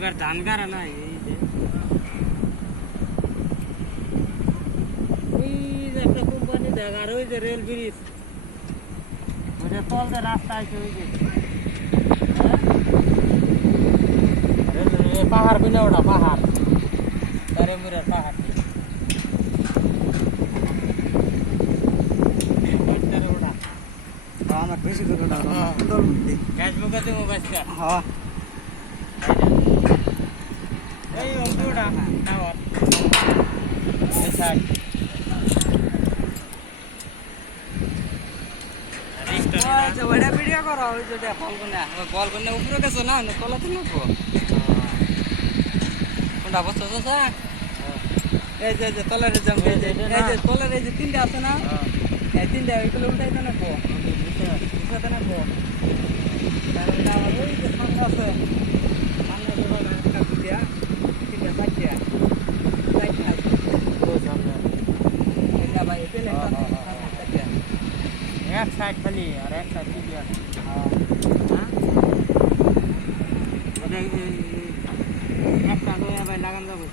এবার ধান গাড়া না এই যে ওই যে একটা কোম্পানি দেখ আর ওই যে রেল ব্রিজ ওই যে তল যে রাস্তা আছে ওই যে পাহাড় বিনা ওটা পাহাড় তারে মুরার পাহাড় ওটা আমার বেশি করে না সুন্দর বুদ্ধি গ্যাস বুকাতে মোবাইল হ্যাঁ এই অঙ্কুটা টাওয়ার এই সাইড আচ্ছা বড় ভিডিও করো ওই যে বল কোনে উপরে গেছো না তলাতে নাকো কোনটা বসছো চাচা এই যে তলারে জম এই যে তলারে এই যে তিনটা আছে না এই তিনটা ওইগুলো উঠাইতে নাকো উঠাইতে নাকো তাহলে আমার ওই যে সামনে আছে সামনে যে বড় একটা দিয়া তিনটা পাইয়া পাইয়া ও সামনে এটা ভাই পেলে এক সাইড খালি আর এক সাইড কি দিয়া হ্যাঁ একটা ভাই লাগান যাবো